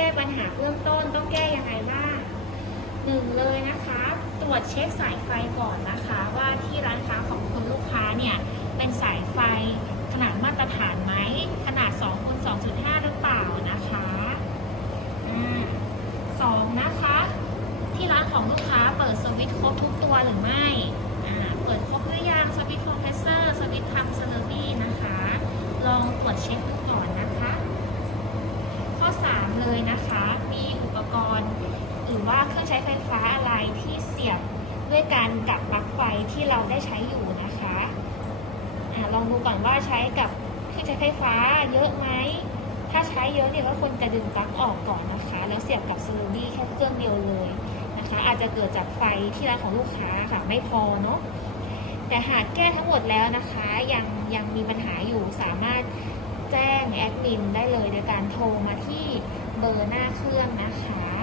แก้ปัญหาเบื้องต้นต้องแก้ยังไงบ้างหนึ่งเลยนะคะ ตรวจเช็คสายไฟก่อนนะคะ ว่าที่ร้านค้าของคุณลูกค้าเนี่ยเป็นสายไฟขนาดมาตรฐานไหมขนาด2คูณ2.5 หรือเปล่านะคะอ่าสองนะคะ ที่ร้านของลูกค้าเปิดสวิตช์ครบทุกตัวหรือไม่อ่าเปิดครบหรือยังสวิตช์คอมเพรสเซอร์สวิตช์ทำเซอร์บี้นะคะ ลองตรวจเช็คดูก่อนนะคะ ข้อ 3 เลยนะคะ มีอุปกรณ์ หรือว่าเครื่อง ใช้ไฟฟ้าอะไรที่เสียบด้วยการกับปลั๊กไฟที่เราได้ใช้อยู่นะคะอะลองดูก่อนว่าใช้กับเครื่องใช้ไฟฟ้าเยอะไหม ถ้าใช้เยอะเนี่ยก็ควรจะดึงปลั๊กออกก่อนนะคะ แล้วเสียบกับสลูบี้แค่เครื่องเดียวเลยนะคะ อาจจะเกิดจากไฟที่ร้านของลูกค้าค่ะไม่พอเนาะ แต่หากแก้ทั้งหมดแล้วนะคะ ยังยังมีปัญหาอยู่สามารถแจ้งแอดมินได้เลยโดยการโทรมาที่เบอร์หน้าเครื่องนะคะ